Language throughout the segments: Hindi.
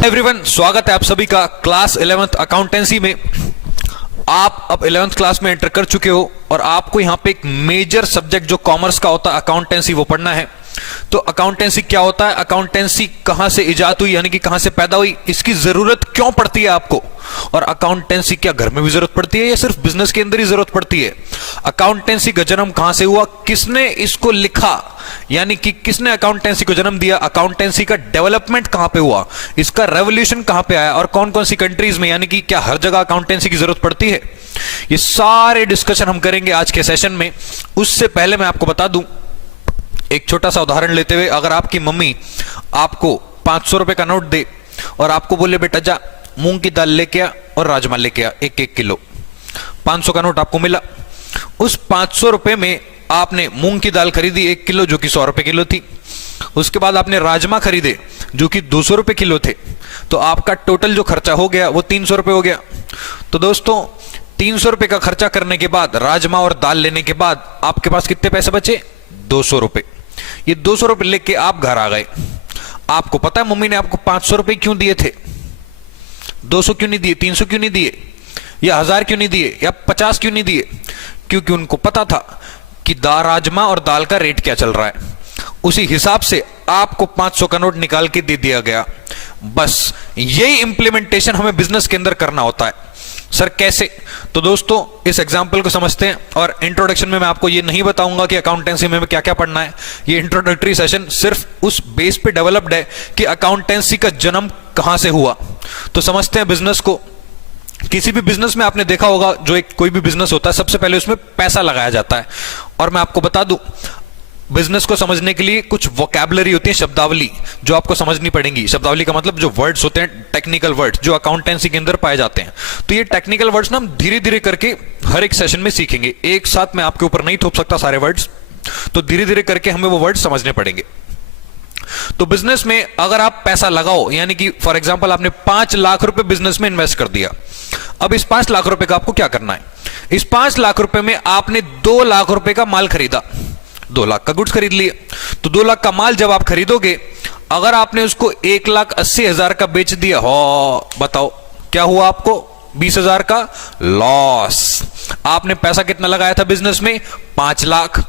एवरीवन, स्वागत है आप सभी का क्लास 11th अकाउंटेंसी में। आप अब 11th क्लास में एंटर कर चुके हो और आपको यहाँ पे एक मेजर सब्जेक्ट जो कॉमर्स का होता है अकाउंटेंसी वो पढ़ना है। तो अकाउंटेंसी क्या होता है, अकाउंटेंसी कहां से इजाद हुई यानी कि कहां से पैदा हुई, इसकी जरूरत क्यों पड़ती है आपको, और अकाउंटेंसी क्या घर में भी जरूरत पड़ती है या सिर्फ बिजनेस के अंदर ही जरूरत पड़ती है। अकाउंटेंसी का जन्म कहां से हुआ, किसने इसको लिखा यानी कि किसने अकाउंटेंसी को जन्म दिया, अकाउंटेंसी का डेवलपमेंट कहां पे हुआ, इसका रेवोल्यूशन कहां पे आया और कौन कौन सी कंट्रीज में यानी कि क्या हर जगह अकाउंटेंसी की जरूरत पड़ती है, ये सारे डिस्कशन हम करेंगे आज के सेशन में। उससे पहले मैं आपको बता दूं, एक छोटा सा उदाहरण लेते हुए, अगर आपकी मम्मी आपको 500 रुपए का नोट दे और आपको बोले बेटा जा मूंग की दाल लेके आ और राजमा लेके आ 1-1 किलो, 500 का नोट आपको मिला। उस 500 रुपए में आपने मूंग की दाल खरीदी 1 किलो जो कि 100 रुपए किलो थी, उसके बाद आपने राजमा खरीदे जो कि 200 रुपए किलो थे, तो आपका टोटल जो खर्चा हो गया वो 300 रुपए हो गया। तो दोस्तों 300 रुपए का खर्चा करने के बाद, राजमा और दाल लेने के बाद आपके पास कितने पैसे बचे, 200 रुपए। ये 200 रुपए लेके आप घर आ गए। आपको पता है मम्मी ने आपको 500 रुपए क्यों दिए थे, 200 क्यों नहीं दिए, 300 क्यों नहीं दिए, या 1000 क्यों नहीं दिए, या 50 क्यों नहीं दिए, क्योंकि उनको पता था कि राजमा और दाल का रेट क्या चल रहा है, उसी हिसाब से आपको 500 का नोट निकाल के दे दिया गया। बस यही इंप्लीमेंटेशन हमें बिजनेस के अंदर करना होता है। सर कैसे, तो दोस्तों इस एग्जाम्पल को समझते हैं। और इंट्रोडक्शन में मैं आपको ये नहीं बताऊंगा कि अकाउंटेंसी में क्या क्या पढ़ना है, ये इंट्रोडक्टरी सेशन सिर्फ उस बेस पे डेवलप्ड है कि अकाउंटेंसी का जन्म कहां से हुआ। तो समझते हैं बिजनेस को। किसी भी बिजनेस में आपने देखा होगा, जो एक कोई भी बिजनेस होता है सबसे पहले उसमें पैसा लगाया जाता है। और मैं आपको बता दूं, बिजनेस को समझने के लिए कुछ वोकैबुलरी होती है, शब्दावली, जो आपको समझनी पड़ेंगी। शब्दावली का मतलब जो वर्ड्स होते हैं, टेक्निकल वर्ड्स जो अकाउंटेंसी के अंदर पाए जाते हैं। तो ये टेक्निकल वर्ड्स ना हम धीरे धीरे करके हर एक सेशन में सीखेंगे, एक साथ मैं आपके ऊपर नहीं थोप सकता सारे वर्ड्स, तो धीरे धीरे करके हमें वो वर्ड्स समझने पड़ेंगे। तो बिजनेस में अगर आप पैसा लगाओ, यानी कि फॉर एग्जांपल आपने 5 लाख रुपए बिजनेस में इन्वेस्ट कर दिया। अब इस 5 लाख रुपए का आपको क्या करना है, इस 5 लाख रुपए में आपने 2 लाख रुपए का माल खरीदा, 2 लाख का गुड्स खरीद लिए। तो 2 लाख का माल जब आप खरीदोगे, अगर आपने उसको 1,80,000 का बेच दिया हो, बताओ क्या हुआ, आपको 20,000 का लॉस। आपने पैसा कितना लगाया था बिजनेस में, 5 लाख।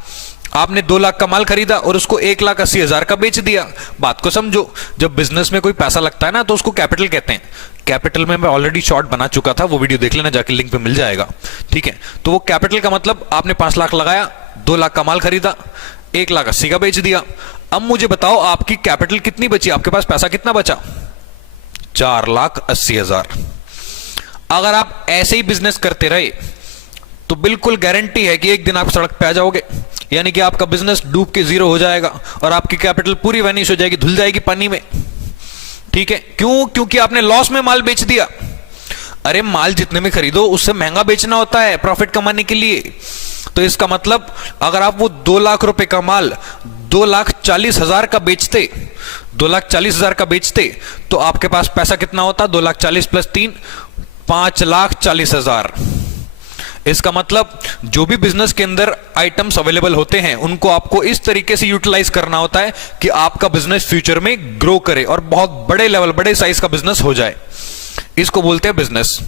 आपने 2 लाख का माल खरीदा और उसको 1,80,000 का बेच दिया। बात को समझो, जब बिजनेस में कोई पैसा लगता है ना तो उसको कैपिटल कहते हैं। कैपिटल में मैं ऑलरेडी शॉर्ट बना चुका था, वो वीडियो देख लेना जाके, लिंक पे मिल जाएगा, ठीक है। तो वो कैपिटल का मतलब आपने 5 लाख लगाया, 2 लाख का माल खरीदा, 1,80,000 का बेच दिया। अब मुझे बताओ आपकी कैपिटल कितनी बची, आपके पास पैसा कितना बचा, 4,80,000। अगर आप ऐसे ही बिजनेस करते रहे तो बिल्कुल गारंटी है कि एक दिन आप सड़क पे आ जाओगे, यानी कि आपका बिजनेस डूब के जीरो हो जाएगा और आपकी कैपिटल पूरी वैनिश हो जाएगी, धुल जाएगी पानी में, ठीक है। क्यों, क्योंकि आपने लॉस में माल बेच दिया। अरे माल जितने में खरीदो उससे महंगा बेचना होता है प्रॉफिट कमाने के लिए। तो इसका मतलब अगर आप वो 2 लाख रुपए का माल 2,40,000 का बेचते, 2,40,000 का बेचते, तो आपके पास पैसा कितना होता, 2,40,000 प्लस 3, 5,40,000। इसका मतलब जो भी बिजनेस के अंदर आइटम्स अवेलेबल होते हैं उनको आपको इस तरीके से यूटिलाइज करना होता है कि आपका बिजनेस फ्यूचर में ग्रो करे और बहुत बड़े लेवल, बड़े साइज का बिजनेस हो जाए। इसको बोलते हैं बिजनेस।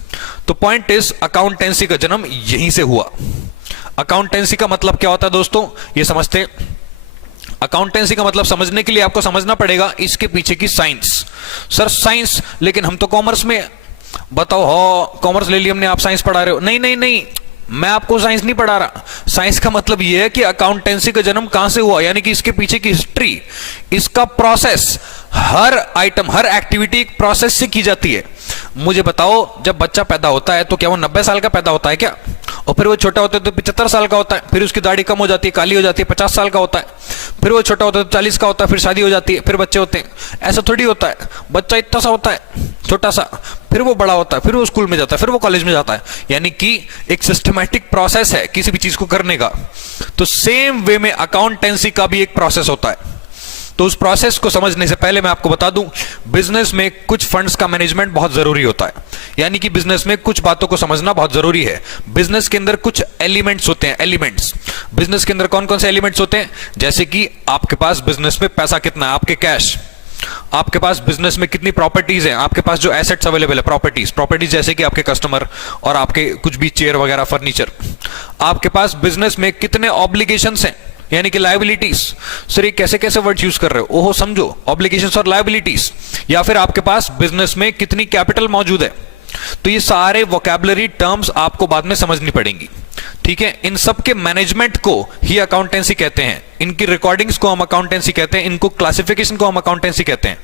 तो पॉइंट इज, अकाउंटेंसी का जन्म यहीं से हुआ। अकाउंटेंसी का मतलब क्या होता है दोस्तों, ये समझते हैं। अकाउंटेंसी का मतलब समझने के लिए आपको समझना पड़ेगा इसके पीछे की साइंस। सर साइंस, लेकिन हम तो कॉमर्स में, बताओ हो कॉमर्स ले लिया हमने, आप साइंस पढ़ा रहे हो। नहीं नहीं नहीं, मैं आपको साइंस नहीं पढ़ा रहा। साइंस का मतलब यह है कि अकाउंटेंसी का जन्म कहां से हुआ, यानी कि इसके पीछे की हिस्ट्री, इसका प्रोसेस, हर आइटम, हर एक्टिविटी एक प्रोसेस से की जाती है। मुझे बताओ, जब बच्चा पैदा होता है तो क्या वो 90 साल का पैदा होता है क्या, और फिर वो छोटा होता है तो 75 साल का होता है, फिर उसकी दाढ़ी कम हो जाती है, काली हो जाती है, 50 साल का होता है, फिर वो छोटा होता है तो 40 का होता है, फिर शादी हो जाती है, फिर बच्चे होते हैं। ऐसा थोड़ी होता है, बच्चा इतना सा होता है छोटा सा, फिर वो बड़ा होता है, फिर वो स्कूल में जाता है, फिर वो कॉलेज में जाता है, यानी कि एक सिस्टमैटिक प्रोसेस है किसी भी चीज को करने का। तो सेम वे में अकाउंटेंसी का भी एक प्रोसेस होता है। तो उस प्रोसेस को समझने से पहले मैं आपको बता दूं, बिजनेस में कुछ फंड्स का मैनेजमेंट बहुत जरूरी होता है, यानी कि बिजनेस में कुछ बातों को समझना बहुत जरूरी है। बिजनेस के अंदर कुछ एलिमेंट्स होते हैं, एलिमेंट्स। बिजनेस के अंदर कौन कौन से एलिमेंट्स होते हैं, जैसे कि आपके पास बिजनेस में पैसा कितना है, आपके कैश, आपके पास बिजनेस में कितनी प्रॉपर्टीज हैं, आपके पास जो एसेट्स अवेलेबल है, प्रॉपर्टीज जैसे कि आपके कस्टमर और आपके कुछ भी चेयर वगैरह फर्नीचर। आपके पास बिजनेस में कितने ऑब्लिगेशंस हैं, यानी कि लायबिलिटीज। सर ये कैसे कैसे वर्ड यूज कर रहे हो, ओहो समझो, ऑब्लिगेशंस और लायबिलिटीज। या फिर आपके पास बिजनेस में कितनी कैपिटल मौजूद है। तो ये सारे वोकैबुलरी टर्म्स आपको बाद में समझनी पड़ेंगी, ठीक है। इन सब के मैनेजमेंट को ही अकाउंटेंसी कहते हैं, इनकी रिकॉर्डिंग्स को हम अकाउंटेंसी कहते हैं, इनको क्लासिफिकेशन को हम अकाउंटेंसी कहते हैं,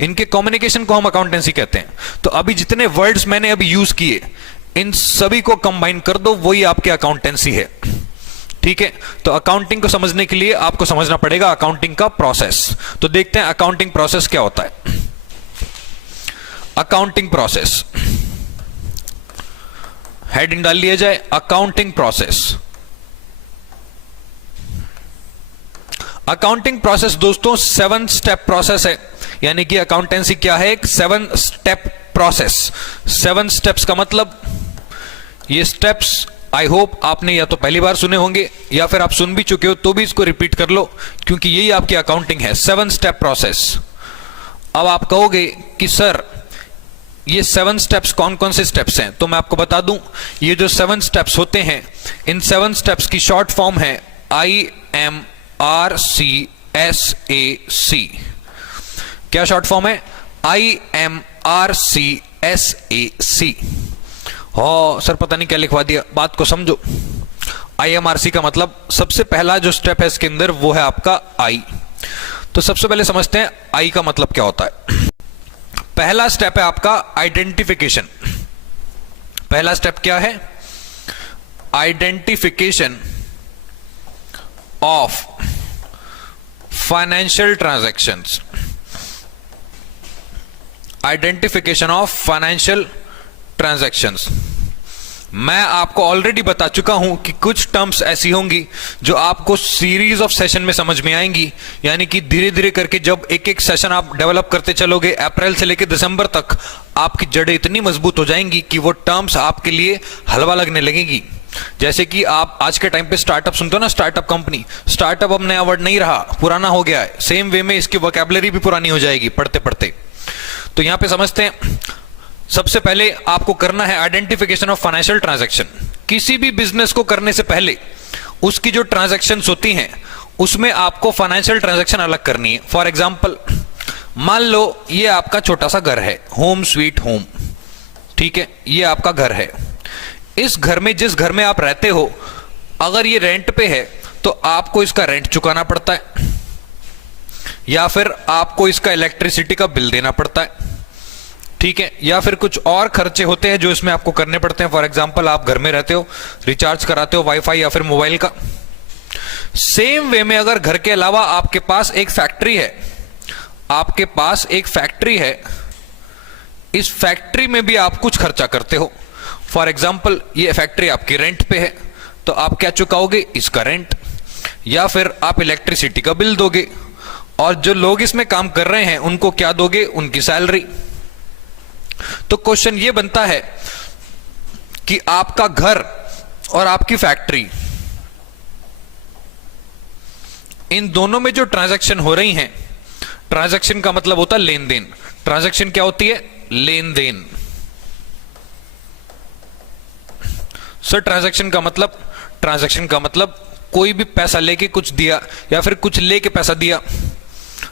इनके कम्युनिकेशन को हम अकाउंटेंसी कहते हैं। तो अभी जितने वर्ड्स मैंने अभी यूज किए, इन सभी को कंबाइन कर दो, वही आपकी अकाउंटेंसी है, ठीक है। तो अकाउंटिंग को समझने के लिए आपको समझना पड़ेगा अकाउंटिंग का प्रोसेस। तो देखते हैं अकाउंटिंग प्रोसेस क्या होता है। अकाउंटिंग प्रोसेस, हेडिंग डाल लिया जाए, अकाउंटिंग प्रोसेस। अकाउंटिंग प्रोसेस दोस्तों 7 स्टेप प्रोसेस है, यानी कि अकाउंटेंसी क्या है, एक 7 स्टेप प्रोसेस। 7 स्टेप्स का मतलब, ये स्टेप्स आई होप आपने या तो पहली बार सुने होंगे या फिर आप सुन भी चुके हो, तो भी इसको रिपीट कर लो, क्योंकि यही आपकी अकाउंटिंग है, 7 स्टेप प्रोसेस। अब आप कहोगे कि सर ये 7 स्टेप्स कौन कौन से स्टेप्स हैं, तो मैं आपको बता दूं, ये जो 7 स्टेप्स होते हैं, इन 7 स्टेप्स की शॉर्ट फॉर्म है IMRCSAC। क्या शॉर्ट फॉर्म है? IMRCSAC। हो सर पता नहीं क्या लिखवा दिया, बात को समझो। IMRC का मतलब सबसे पहला जो स्टेप है इसके अंदर वो है आपका आई। तो सबसे पहले समझते हैं आई का मतलब क्या होता है। पहला स्टेप है आपका आइडेंटिफिकेशन। पहला स्टेप क्या है? Identification of financial transactions. Identification of financial transactions. मैं आपको ऑलरेडी बता चुका हूं कि कुछ टर्म्स ऐसी होंगी जो आपको सीरीज ऑफ सेशन में समझ में आएंगी, यानी कि धीरे धीरे करके जब एक एक सेशन आप डेवलप करते चलोगे, अप्रैल से लेकर दिसंबर तक आपकी जड़ें इतनी मजबूत हो जाएंगी कि वो टर्म्स आपके लिए हलवा लगने लगेगी। जैसे कि आप आज के टाइम पे स्टार्टअप सुनते हो ना, स्टार्टअप कंपनी। स्टार्टअप अब नया वर्ड नहीं रहा, पुराना हो गया है। सेम वे में इसकी वोकैबुलरी भी पुरानी हो जाएगी पढ़ते पढ़ते। तो यहां पे समझते हैं, सबसे पहले आपको करना है आइडेंटिफिकेशन ऑफ फाइनेंशियल ट्रांजैक्शन। किसी भी बिजनेस को करने से पहले उसकी जो ट्रांजैक्शंस होती हैं उसमें आपको फाइनेंशियल ट्रांजैक्शन अलग करनी है। फॉर एग्जांपल, मान लो ये आपका छोटा सा घर है, होम स्वीट होम, ठीक है, ये आपका घर है। इस घर में, जिस घर में आप रहते हो, अगर ये रेंट पे है तो आपको इसका रेंट चुकाना पड़ता है, या फिर आपको इसका इलेक्ट्रिसिटी का बिल देना पड़ता है, ठीक है, या फिर कुछ और खर्चे होते हैं जो इसमें आपको करने पड़ते हैं। फॉर एग्जांपल, आप घर में रहते हो, रिचार्ज कराते हो वाईफाई या फिर मोबाइल का। सेम वे में अगर घर के अलावा आपके पास एक फैक्ट्री है, आपके पास एक फैक्ट्री है, इस फैक्ट्री में भी आप कुछ खर्चा करते हो। फॉर एग्जाम्पल, ये फैक्ट्री आपकी रेंट पे है, तो आप क्या चुकाओगे? इसका रेंट, या फिर आप इलेक्ट्रिसिटी का बिल दोगे, और जो लोग इसमें काम कर रहे हैं उनको क्या दोगे? उनकी सैलरी। तो क्वेश्चन ये बनता है कि आपका घर और आपकी फैक्ट्री, इन दोनों में जो ट्रांजैक्शन हो रही हैं, ट्रांजैक्शन का मतलब होता है लेन देन। ट्रांजैक्शन क्या होती है? लेन देन। सर ट्रांजैक्शन का मतलब कोई भी पैसा लेके कुछ दिया या फिर कुछ लेके पैसा दिया।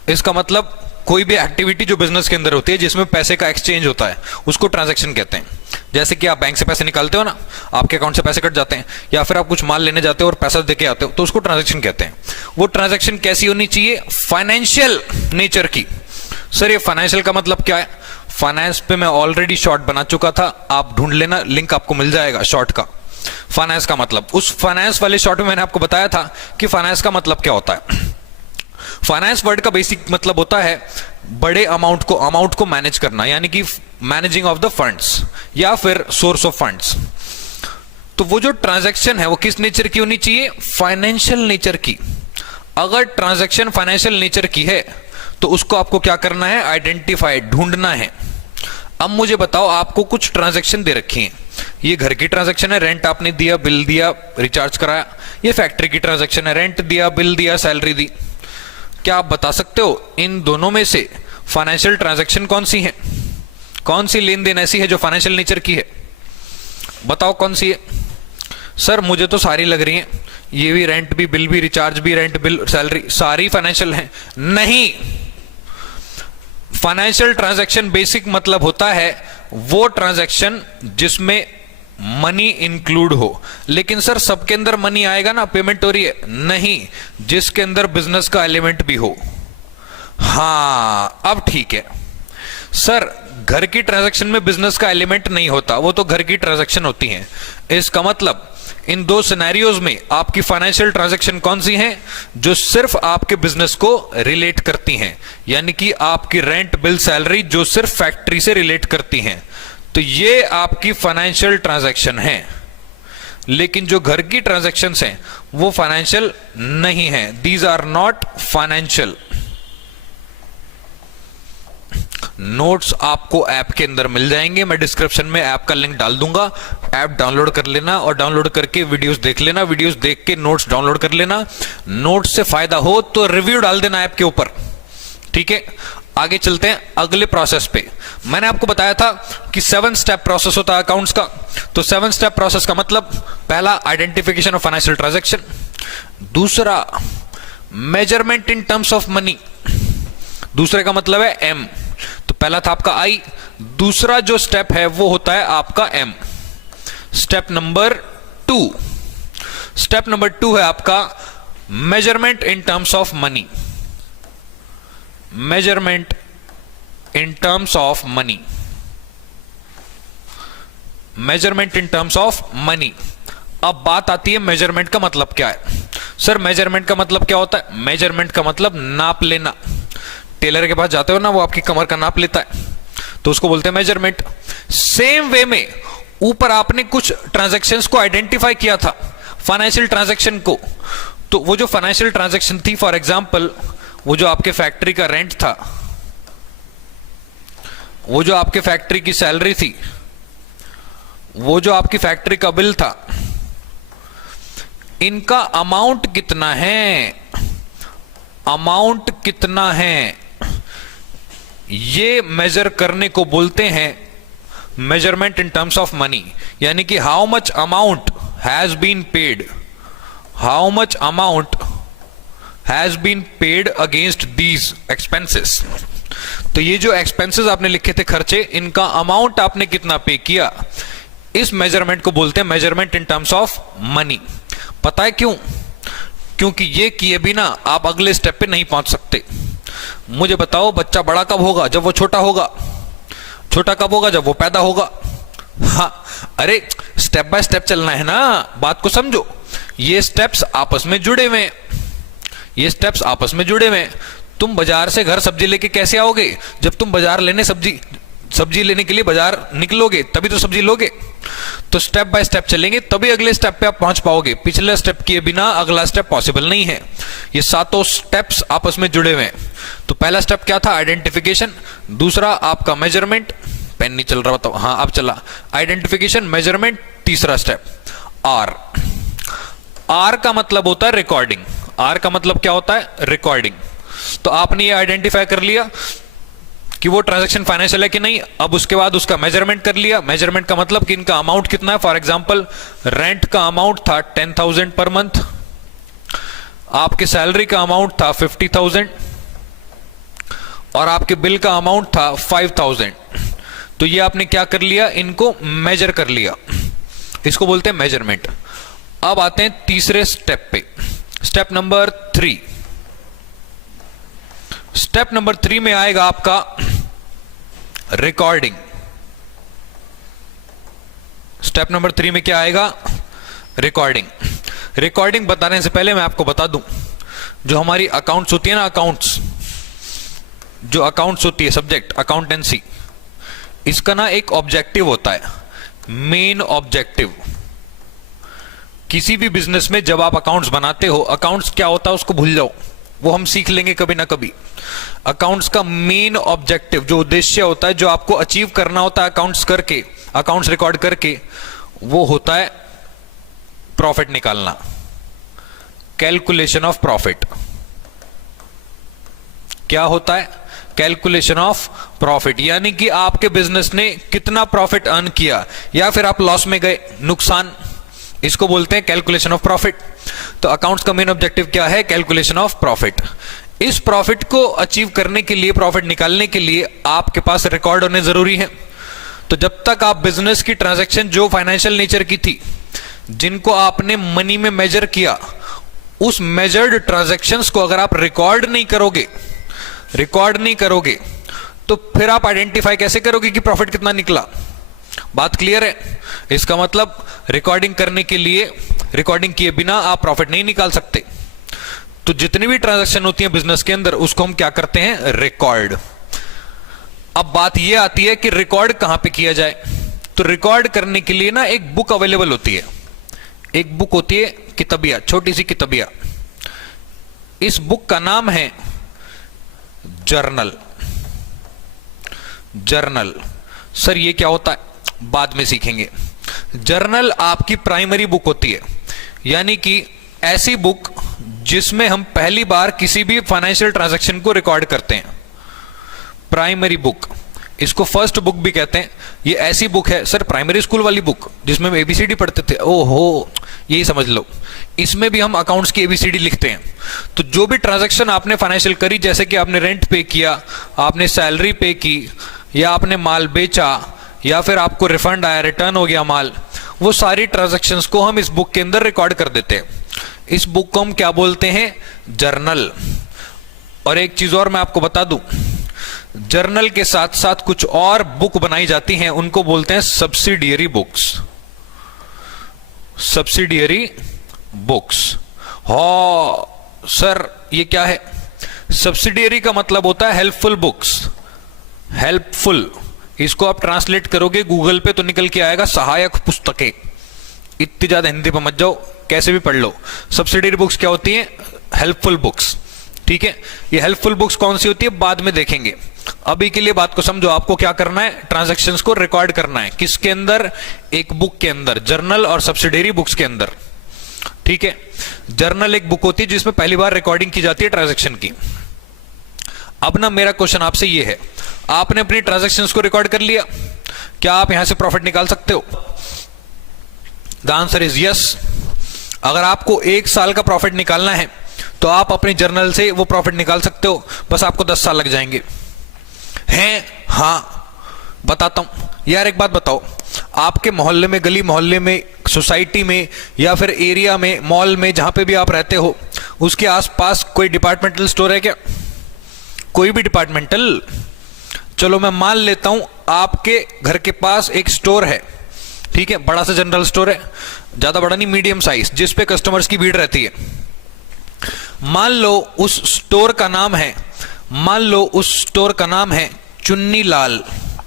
इसका मतलब कोई भी एक्टिविटी जो बिजनेस के अंदर होती है जिसमें पैसे का एक्सचेंज होता है, उसको ट्रांजैक्शन कहते हैं। जैसे कि आप बैंक से पैसे निकालते हो ना, आपके अकाउंट से पैसे कट जाते हैं, या फिर आप कुछ माल लेने जाते हो और पैसा देके आते हो, तो उसको ट्रांजैक्शन कहते हैं। वो ट्रांजैक्शन कैसी होनी चाहिए? फाइनेंशियल नेचर की। सर ये फाइनेंशियल का मतलब क्या है? फाइनेंस पे मैं ऑलरेडी शॉर्ट बना चुका था, आप ढूंढ लेना, लिंक आपको मिल जाएगा शॉर्ट का। फाइनेंस का मतलब, उस फाइनेंस वाले शॉर्ट में मैंने आपको बताया था कि फाइनेंस का मतलब क्या होता है। फाइनेंस वर्ड का बेसिक मतलब होता है बड़े अमाउंट को मैनेज करना, यानी कि मैनेजिंग ऑफ द फंड्स या फिर सोर्स ऑफ फंड्स। तो वो जो ट्रांजैक्शन है वो किस नेचर की होनी चाहिए? फाइनेंशियल नेचर की। अगर ट्रांजैक्शन फाइनेंशियल नेचर की है तो उसको आपको क्या करना है? आइडेंटिफाई, ढूंढना है। अब मुझे बताओ, आपको कुछ ट्रांजैक्शन दे रखी है। ये घर की ट्रांजैक्शन है, रेंट आपने दिया, बिल दिया, रिचार्ज कराया। ये फैक्ट्री की ट्रांजैक्शन है, रेंट दिया, बिल दिया, सैलरी दी। क्या आप बता सकते हो इन दोनों में से फाइनेंशियल ट्रांजैक्शन कौन सी है, कौन सी लेन देन ऐसी है जो फाइनेंशियल नेचर की है, बताओ कौन सी है। सर मुझे तो सारी लग रही हैं, ये भी रेंट भी, बिल भी, रिचार्ज भी, रेंट बिल, सैलरी, सारी फाइनेंशियल हैं। नहीं, फाइनेंशियल ट्रांजैक्शन बेसिक मतलब होता है वो ट्रांजैक्शन जिसमें मनी इंक्लूड हो। लेकिन सर सबके अंदर मनी आएगा ना, पेमेंट हो रही है, नहीं, जिसके अंदर बिजनेस का एलिमेंट भी हो। हां अब ठीक है। सर घर की ट्रांजैक्शन में बिजनेस का एलिमेंट नहीं होता, वो तो घर की ट्रांजैक्शन होती हैं। इसका मतलब इन दो सिनेरियोज में आपकी फाइनेंशियल ट्रांजैक्शन कौन सी हैं जो सिर्फ आपके बिजनेस को रिलेट करती हैं, यानी कि आपकी रेंट बिल सैलरी जो सिर्फ फैक्ट्री से रिलेट करती हैं, तो ये आपकी फाइनेंशियल ट्रांजैक्शन है। लेकिन जो घर की ट्रांजैक्शंस हैं वो फाइनेंशियल नहीं है, these are not financial. Notes आपको ऐप के अंदर मिल जाएंगे, मैं डिस्क्रिप्शन में ऐप का लिंक डाल दूंगा, ऐप डाउनलोड कर लेना और डाउनलोड करके वीडियोस देख लेना, वीडियोस देख के नोट्स डाउनलोड कर लेना। नोट्स से फायदा हो तो रिव्यू डाल देना ऐप के ऊपर, ठीक है। आगे चलते हैं अगले प्रोसेस पे। मैंने आपको बताया था कि 7 स्टेप प्रोसेस होता है अकाउंट्स का। तो 7 स्टेप प्रोसेस का मतलब पहला आइडेंटिफिकेशन ऑफ फाइनेंशियल ट्रांजैक्शन, दूसरा measurement in terms of money, दूसरे का मतलब है एम। तो पहला था आपका आई, दूसरा जो स्टेप है वो होता है आपका aim. Step number 2, step number 2 है आपका measurement in terms of money, measurement in terms of money, measurement in terms of money. अब बात आती है मेजरमेंट का मतलब क्या है। सर मेजरमेंट का मतलब क्या होता है? मेजरमेंट का मतलब नाप लेना। टेलर के पास जाते हो ना, वो आपकी कमर का नाप लेता है, तो उसको बोलते हैं मेजरमेंट। सेम वे में ऊपर आपने कुछ ट्रांजैक्शंस को आइडेंटिफाई किया था, फाइनेंशियल ट्रांजैक्शन को। तो वो जो फाइनेंशियल ट्रांजैक्शन थी, फॉर एग्जांपल वो जो आपके फैक्ट्री का रेंट था, वो जो आपके फैक्ट्री की सैलरी थी, वो जो आपकी फैक्ट्री का बिल था, इनका अमाउंट कितना है, अमाउंट कितना है, ये मेजर करने को बोलते हैं measurement in terms of money. यानी कि how much amount has been paid, how much amount has been paid against these expenses. तो ये जो एक्सपेंसेस आपने लिखे थे, खर्चे, इनका अमाउंट आपने कितना पे किया, इस मेजरमेंट को बोलते हैं measurement in terms of money. पता है क्यों? क्योंकि ये किए बिना आप अगले स्टेप पे नहीं पहुंच सकते। मुझे बताओ बच्चा बड़ा कब होगा? जब वो छोटा होगा। छोटा कब होगा? जब वो पैदा होगा। हाँ, अरे स्टेप बाय स्टेप चलना है ना, बात को समझो। ये स्टेप्स आपस में जुड़े हुए हैं, ये स्टेप्स आपस में जुड़े हुए हैं। तुम बाजार से घर सब्जी लेके कैसे आओगे? जब तुम बाजार लेने सब्जी लेने के लिए बाजार निकलोगे तभी तो सब्जी लोगे। तो स्टेप बाय स्टेप चलेंगे तभी अगले स्टेप पे आप पहुंच पाओगे। पिछले स्टेप किए बिना अगला स्टेप पॉसिबल नहीं है। ये सातों स्टेप्स आपस में जुड़े हुए हैं। तो पहला स्टेप क्या था? आइडेंटिफिकेशन। दूसरा आपका मेजरमेंट। पेन नहीं चल रहा, बताओ। हाँ अब चला। Identification, measurement. तीसरा स्टेप आर। आर का मतलब होता है रिकॉर्डिंग। आर का मतलब क्या होता है? रिकॉर्डिंग। तो आपने ये आइडेंटिफाई कर लिया कि वो ट्रांजैक्शन फाइनेंशियल है कि नहीं। अब उसके बाद उसका मेजरमेंट कर लिया। मेजरमेंट का मतलब कि इनका अमाउंट कितना है। फॉर एग्जांपल रेंट का अमाउंट था 10,000 पर मंथ, आपके सैलरी का अमाउंट था 50,000 और आपके बिल का अमाउंट था 5,000। तो ये आपने क्या कर लिया? इनको मेजर कर लिया। इसको बोलते हैं मेजरमेंट। अब आते हैं तीसरे स्टेप पे, स्टेप नंबर 3। स्टेप नंबर 3 में आएगा आपका रिकॉर्डिंग। स्टेप नंबर 3 में क्या आएगा? रिकॉर्डिंग। रिकॉर्डिंग बताने से पहले मैं आपको बता दूं, जो हमारी अकाउंट्स होती है ना, अकाउंट्स, जो अकाउंट्स होती है, सब्जेक्ट अकाउंटेंसी, इसका ना एक ऑब्जेक्टिव होता है, मेन ऑब्जेक्टिव। किसी भी बिजनेस में जब आप अकाउंट्स बनाते हो, अकाउंट्स क्या होता है उसको भूल जाओ, वो हम सीख लेंगे कभी ना कभी। अकाउंट्स का मेन ऑब्जेक्टिव, जो उद्देश्य होता है, जो आपको अचीव करना होता है अकाउंट्स करके, अकाउंट्स रिकॉर्ड करके, वो होता है प्रॉफिट निकालना, कैलकुलेशन ऑफ प्रॉफिट। क्या होता है? कैलकुलेशन ऑफ प्रॉफिट, यानी कि आपके बिजनेस ने कितना प्रॉफिट अर्न किया या फिर आप लॉस में गए, नुकसान, इसको बोलते हैं कैलकुलेशन ऑफ प्रॉफिट। तो अकाउंट्स का मेन ऑब्जेक्टिव क्या है? Calculation of profit. इस प्रॉफिट को अचीव करने के लिए, प्रॉफिट निकालने के लिए आपके पास रिकॉर्ड होने जरूरी है। तो जब तक आप बिजनेस की ट्रांजैक्शन जो फाइनेंशियल नेचर की थी, जिनको आपने मनी में मेजर किया, उस मेजर्ड ट्रांजैक्शंस को अगर आप रिकॉर्ड नहीं करोगे तो फिर आप आइडेंटिफाई कैसे करोगे कि प्रॉफिट कितना निकला? बात क्लियर है? इसका मतलब रिकॉर्डिंग करने के लिए, रिकॉर्डिंग किए बिना आप प्रॉफिट नहीं निकाल सकते। तो जितनी भी ट्रांजैक्शन होती है बिजनेस के अंदर, उसको हम क्या करते हैं? रिकॉर्ड। अब बात यह आती है कि रिकॉर्ड कहां पे किया जाए। तो रिकॉर्ड करने के लिए ना एक बुक अवेलेबल होती है। एक बुक होती है किताबिया, छोटी सी किताबिया। इस बुक का नाम है जर्नल। जर्नल सर ये क्या होता है? बाद में सीखेंगे। जर्नल आपकी प्राइमरी बुक होती है, यानी कि ऐसी बुक जिसमें हम पहली बार किसी भी फाइनेंशियल ट्रांजैक्शन को रिकॉर्ड करते हैं। प्राइमरी बुक, इसको फर्स्ट बुक भी कहते हैं। ये ऐसी बुक है सर, प्राइमरी स्कूल वाली बुक जिसमें हम एबीसीडी पढ़ते थे, ओहो यही समझ लो। इसमें भी हम अकाउंट्स की एबीसीडी लिखते हैं। तो जो भी ट्रांजैक्शन आपने फाइनेंशियल करी, जैसे कि आपने रेंट पे किया, आपने सैलरी पे की, या आपने माल बेचा, या फिर आपको रिफंड आया, रिटर्न हो गया माल, वो सारी ट्रांजैक्शंस को हम इस बुक के अंदर रिकॉर्ड कर देते हैं। इस बुक को हम क्या बोलते हैं? जर्नल। और एक चीज और मैं आपको बता दूं, जर्नल के साथ साथ कुछ और बुक बनाई जाती हैं, उनको बोलते हैं सब्सिडियरी बुक्स। Subsidiary books. हो सर ये क्या है? सब्सिडियरी का मतलब होता है हेल्पफुल बुक्स। हेल्पफुल, इसको आप ट्रांसलेट करोगे गूगल पे तो निकल के आएगा सहायक पुस्तकें। इतनी ज्यादा हिंदी पे मत जाओ, कैसे भी पढ़ लो। सब्सिडियरी बुक्स क्या होती हैं? Helpful books. ठीक है, ये हेल्पफुल बुक्स कौन सी होती है बाद में देखेंगे। अभी के लिए बात को समझो, आपको क्या करना है? ट्रांजैक्शंस को रिकॉर्ड करना है। किसके अंदर? एक बुक के अंदर, जर्नल और सब्सिडियरी बुक्स के अंदर। ठीक है, जर्नल एक बुक होती है जिसमें पहली बार रिकॉर्डिंग की जाती है ट्रांजैक्शन की। अब ना मेरा क्वेश्चन आपसे ये है, आपने अपनी ट्रांजैक्शंस को रिकॉर्ड कर लिया, क्या आप यहां से प्रॉफिट निकाल सकते हो? The answer is yes. अगर आपको 1 साल का प्रॉफिट निकालना है तो आप अपनी जर्नल से वो प्रॉफिट निकाल सकते हो, बस आपको 10 साल लग जाएंगे। हैं? हाँ बताता हूं। यार एक बात बताओ, आपके मोहल्ले में, गली मोहल्ले में, सोसाइटी में, या फिर एरिया में, मॉल में, जहां पे भी आप रहते हो, उसके आसपास कोई डिपार्टमेंटल स्टोर है क्या? कोई भी डिपार्टमेंटल? चलो मैं मान लेता हूं आपके घर के पास एक स्टोर है। ठीक है, बड़ा सा जनरल स्टोर है, ज्यादा बड़ा नहीं, मीडियम साइज, जिस पे कस्टमर्स की भीड़ रहती है। मान लो उस स्टोर का नाम है Chunnilal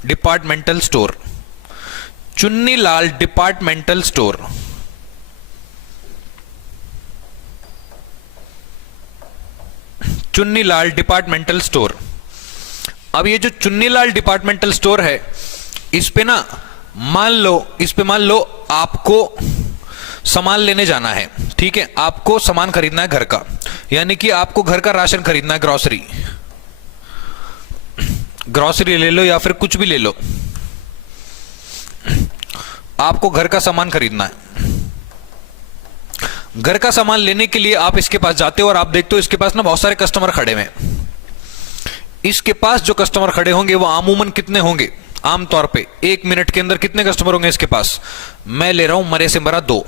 departmental store. Chunnilal departmental store. Chunnilal departmental store. अब ये जो चुन्नीलाल डिपार्टमेंटल स्टोर है, इस पे मान लो आपको सामान लेने जाना है। ठीक है, आपको सामान खरीदना है घर का, यानी कि आपको घर का राशन खरीदना है, ग्रोसरी ले लो या फिर कुछ भी ले लो, आपको घर का सामान खरीदना है। घर का सामान लेने के लिए आप इसके पास जाते हो और आप देखते हो इसके पास बहुत सारे कस्टमर खड़े हैं। इसके पास जो कस्टमर खड़े होंगे वो आमूमन कितने होंगे? आमतौर पे 1 मिनट के अंदर कितने कस्टमर होंगे इसके पास? मैं ले रहा हूं मरे से मरा 2,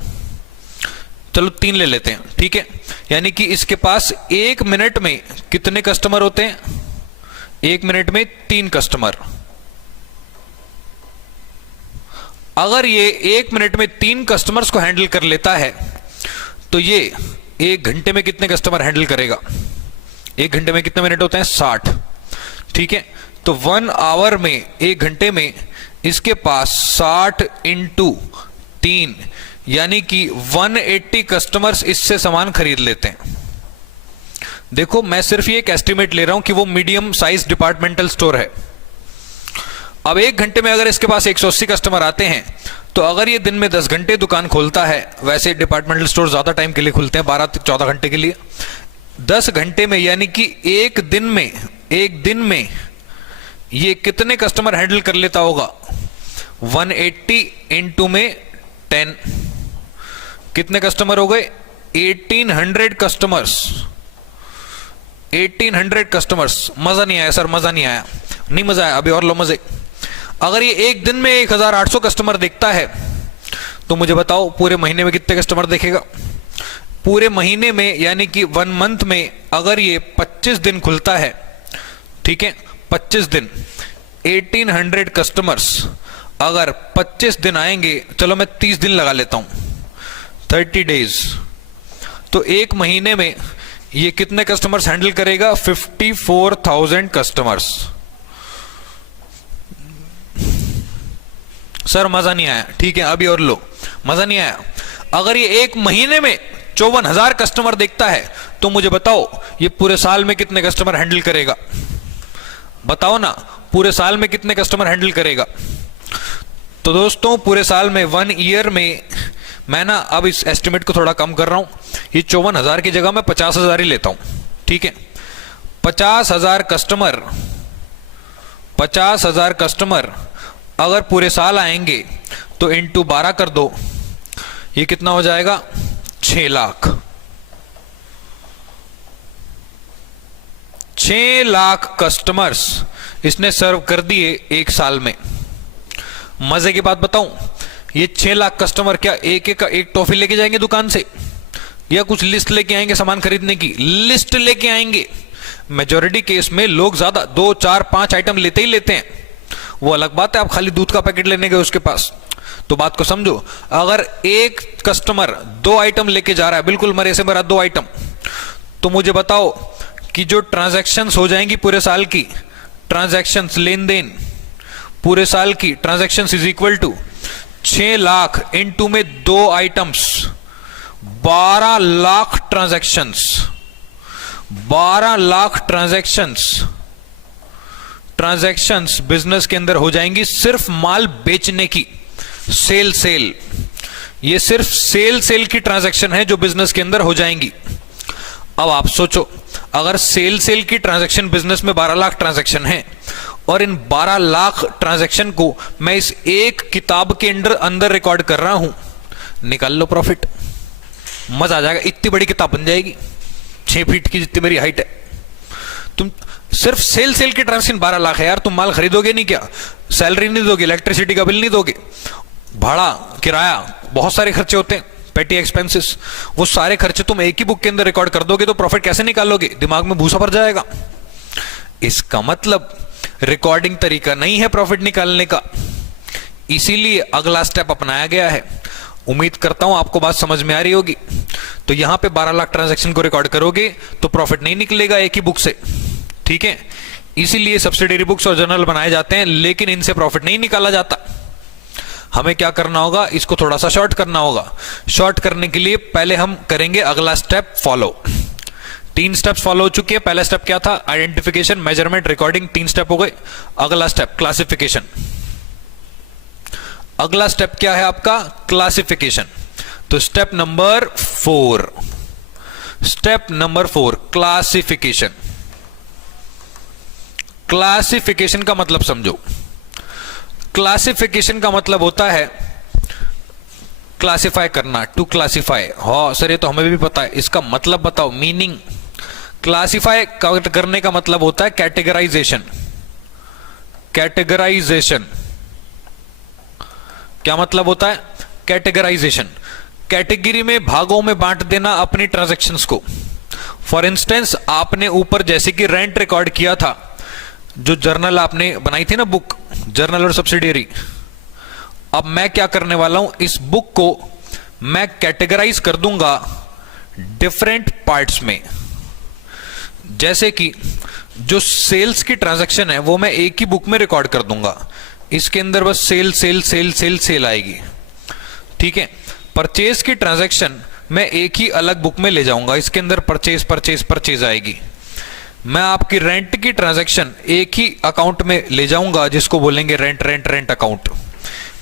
चलो 3 ले लेते हैं। ठीक है, यानी कि इसके पास 1 मिनट में कितने कस्टमर होते हैं? 1 मिनट में 3 कस्टमर। अगर ये 1 मिनट में 3 कस्टमर्स को हैंडल कर लेता है तो ये 1 घंटे में कितने कस्टमर हैंडल करेगा? 1 घंटे में कितने मिनट होते हैं? 60। ठीक है, तो 1 आवर में, 1 घंटे में इसके पास 60 × 3 यानी कि 180 कस्टमर्स इससे सामान खरीद लेते हैं। देखो मैं सिर्फ ये एक एस्टिमेट ले रहा हूं कि वो मीडियम साइज डिपार्टमेंटल स्टोर है। अब 1 घंटे में अगर इसके पास 180 कस्टमर आते हैं, तो अगर ये दिन में 10 घंटे दुकान खोलता है, वैसे डिपार्टमेंटल स्टोर ज्यादा टाइम के लिए खुलते हैं, 12-14 घंटे के लिए, 10 घंटे में यानी कि एक दिन में ये कितने कस्टमर हैंडल कर लेता होगा? 180 इंटू में 10, कितने कस्टमर हो गए? 1800 कस्टमर्स। 1800 कस्टमर्स। मजा नहीं आया सर, मजा नहीं आया। नहीं मजा आया, अभी और लो मजे। अगर ये एक दिन में 1800 कस्टमर देखता है तो मुझे बताओ पूरे महीने में कितने कस्टमर देखेगा? पूरे महीने में यानी कि 1 मंथ में अगर ये 25 दिन खुलता है, ठीक है, 25 दिन, 1800 कस्टमर्स अगर 25 दिन आएंगे, चलो मैं 30 दिन लगा लेता हूं, 30 डेज, तो एक महीने में ये कितने कस्टमर्स हैंडल करेगा? 54,000 कस्टमर्स। सर मजा नहीं आया। ठीक है, अभी और लो। मजा नहीं आया। अगर ये एक महीने में 54,000 कस्टमर देखता है तो मुझे बताओ ये पूरे साल में कितने कस्टमर हैंडल करेगा? बताओ ना, पूरे साल में कितने कस्टमर हैंडल करेगा? तो दोस्तों पूरे साल में 1 ईयर में मैं ना अब इस एस्टिमेट को थोड़ा कम कर रहा हूं। ये 54,000 की जगह मैं 50,000 ही लेता हूं। ठीक है, 50,000 कस्टमर, 50,000 कस्टमर अगर पूरे साल आएंगे तो इंटू 12 कर दो, ये कितना हो जाएगा? 6 लाख। 6 लाख कस्टमर्स इसने सर्व कर दिए एक साल में। मजे की बात बताऊं, ये 6 लाख कस्टमर क्या एक टॉफी लेके जाएंगे दुकान से, या कुछ लिस्ट लेके आएंगे सामान खरीदने की? लिस्ट लेके आएंगे। मेजॉरिटी केस में लोग ज्यादा 2, 4, 5 आइटम लेते ही लेते हैं। वो अलग बात है आप खाली दूध का पैकेट लेने गए उसके पास। तो बात को समझो, अगर एक कस्टमर 2 आइटम लेके जा रहा है, बिल्कुल मरे से मरा 2 आइटम, तो मुझे बताओ कि जो ट्रांजैक्शंस हो जाएंगी पूरे साल की, ट्रांजैक्शंस, लेन देन पूरे साल की transactions is equal to 6 lakh into में 2 items, 12 lakh transactions. 12 lakh transactions business के अंदर हो जाएंगी सिर्फ माल बेचने की। सेल ये सिर्फ सेल की ट्रांजैक्शन है जो बिजनेस के अंदर हो जाएंगी। अब आप सोचो, अगर सेल की ट्रांजैक्शन बिजनेस में 12 लाख ट्रांजैक्शन है और इन 12 लाख ट्रांजैक्शन को मैं इस एक किताब के अंदर रिकॉर्ड कर रहा हूं, निकाल लो प्रॉफिट। मजा आ जाएगा। इतनी बड़ी किताब बन जाएगी, 6 फीट की जितनी मेरी हाइट है। तुम सिर्फ सेल की ट्रांजैक्शन 12 लाख है यार, तुम माल खरीदोगे नहीं क्या? सैलरी नहीं दोगे, इलेक्ट्रिसिटी का बिल नहीं दोगे, भाड़ा, किराया, बहुत सारे खर्चे होते हैं, पेटी एक्सपेंसेस, वो सारे खर्चे तुम एक ही बुक के अंदर रिकॉर्ड कर दोगे तो प्रॉफिट कैसे निकालोगे? दिमाग में भूसा भर जाएगा। इसका मतलब रिकॉर्डिंग तरीका नहीं है प्रॉफिट निकालने का, इसीलिए अगला स्टेप अपनाया गया है। उम्मीद करता हूं आपको बात समझ में आ रही होगी। तो यहां पे 12 लाख ट्रांजैक्शन को रिकॉर्ड करोगे तो प्रॉफिट नहीं निकलेगा एक ही बुक से। ठीक है, इसीलिए सब्सिडियरी बुक्स और जर्नल बनाए जाते हैं, लेकिन इनसे प्रॉफिट नहीं निकाला जाता। हमें क्या करना होगा? इसको थोड़ा सा शॉर्ट करना होगा। शॉर्ट करने के लिए पहले हम करेंगे अगला स्टेप फॉलो। 3 स्टेप्स फॉलो हो चुके हैं। पहला स्टेप क्या था? Identification, measurement, recording. 3 स्टेप हो गए। अगला स्टेप क्लासिफिकेशन। अगला स्टेप क्या है आपका? क्लासिफिकेशन। तो स्टेप नंबर 4, क्लासिफिकेशन। क्लासिफिकेशन का मतलब समझो। क्लासिफिकेशन का मतलब होता है क्लासिफाई करना, टू क्लासिफाई। हाँ सर ये तो हमें भी पता है, इसका मतलब बताओ, मीनिंग। क्लासिफाई करने का मतलब होता है कैटेगराइजेशन। कैटेगराइजेशन क्या मतलब होता है? कैटेगराइजेशन, कैटेगरी में, भागों में बांट देना अपनी ट्रांजैक्शंस को। फॉर इंस्टेंस आपने ऊपर जैसे कि रेंट रिकॉर्ड किया था, जो जर्नल आपने बनाई थी ना बुक, जर्नल और सब्सिडियरी। अब मैं क्या करने वाला हूं, इस बुक को मैं कैटेगराइज कर दूंगा डिफरेंट पार्ट्स में। जैसे कि जो सेल्स की ट्रांजैक्शन है वो मैं एक ही बुक में रिकॉर्ड कर दूंगा। इसके अंदर बस सेल आएगी। ठीक है, परचेज की ट्रांजैक्शन मैं एक ही अलग बुक में ले जाऊंगा, इसके अंदर परचेज आएगी। मैं आपकी रेंट की ट्रांजैक्शन एक ही अकाउंट में ले जाऊंगा जिसको बोलेंगे रेंट अकाउंट।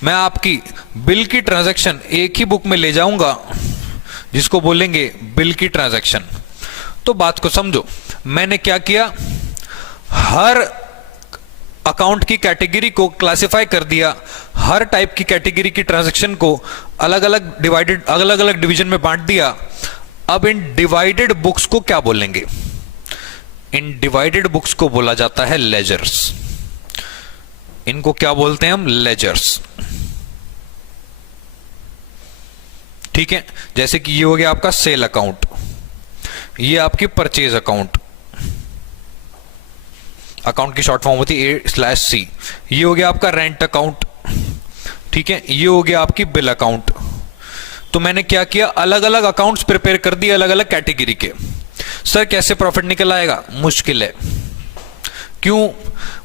मैं आपकी बिल की ट्रांजैक्शन एक ही बुक में ले जाऊंगा जिसको बोलेंगे बिल की ट्रांजैक्शन। तो बात को समझो, मैंने क्या किया, हर अकाउंट की कैटेगरी को क्लासिफाई कर दिया, हर टाइप की कैटेगरी की ट्रांजैक्शन को अलग अलग डिवीजन में बांट दिया। अब इन डिवाइडेड बुक्स को क्या बोलेंगे? इन डिवाइडेड बुक्स को बोला जाता है लेजर्स। इनको क्या बोलते हैं हम? लेजर्स। ठीक है, जैसे कि ये हो गया आपका सेल अकाउंट, ये आपकी परचेज अकाउंट, अकाउंट की शॉर्ट फॉर्म होती है A/C। ये हो गया आपका रेंट अकाउंट। ठीक है, ये हो गया आपकी बिल अकाउंट। तो मैंने क्या किया, अलग अलग अकाउंट्स प्रिपेयर कर दिए अलग अलग कैटेगरी के। सर कैसे प्रॉफिट निकल आएगा? मुश्किल है। क्यों?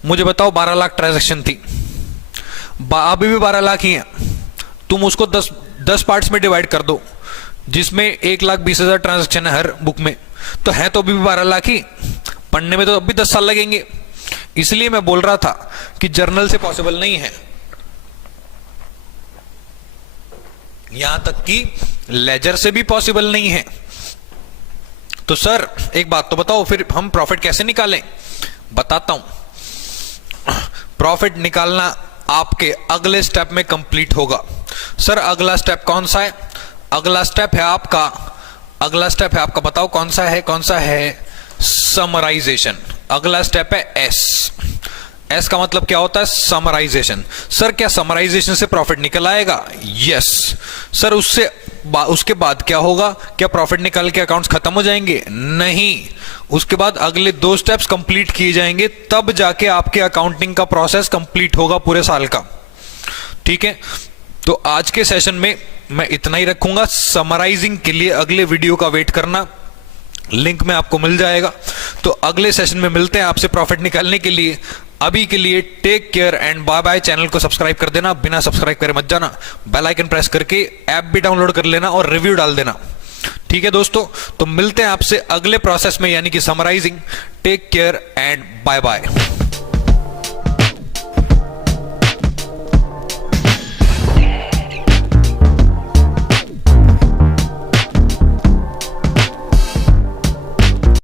मुझे बताओ, 12 लाख ट्रांजैक्शन थी, अभी भी 12 लाख ही है। तुम उसको 10 पार्ट्स में डिवाइड कर दो, जिसमें 1,20,000 ट्रांजैक्शन है हर बुक में, तो है तो अभी भी 12 लाख ही। पढ़ने में तो अभी 10 साल लगेंगे। इसलिए मैं बोल रहा था कि जर्नल से पॉसिबल नहीं है, यहां तक कि लेजर से भी पॉसिबल नहीं है। तो सर एक बात तो बताओ, फिर हम प्रॉफिट कैसे निकालें? बताता हूं। प्रॉफिट निकालना आपके अगले स्टेप में कंप्लीट होगा। सर अगला स्टेप कौन सा है? अगला स्टेप है आपका बताओ कौन सा है? समराइजेशन। अगला स्टेप है एस का मतलब क्या होता है? समराइजेशन। सर क्या समराइजेशन से प्रॉफिट निकल आएगा? यस। सर उसके बाद क्या होगा? क्या प्रॉफिट निकाल के अकाउंट्स खत्म हो जाएंगे? नहीं, उसके बाद अगले 2 स्टेप्स कंप्लीट किए जाएंगे, तब जाके आपके अकाउंटिंग का प्रोसेस कंप्लीट होगा पूरे साल का। ठीक है, तो आज के सेशन में मैं इतना ही रखूंगा। समराइजिंग के लिए अगले वीडियो का वेट करना, लिंक में आपको मिल जाएगा। तो अगले सेशन में मिलते हैं आपसे प्रॉफिट निकालने के लिए। अभी के लिए take care and bye bye. Channel को सब्सक्राइब कर देना, बिना सब्सक्राइब करे मत जाना। बेल आइकन प्रेस करके ऐप भी डाउनलोड कर लेना और रिव्यू डाल देना। ठीक है दोस्तों, तो मिलते हैं आपसे अगले प्रोसेस में, यानी कि summarising. Take care and bye bye.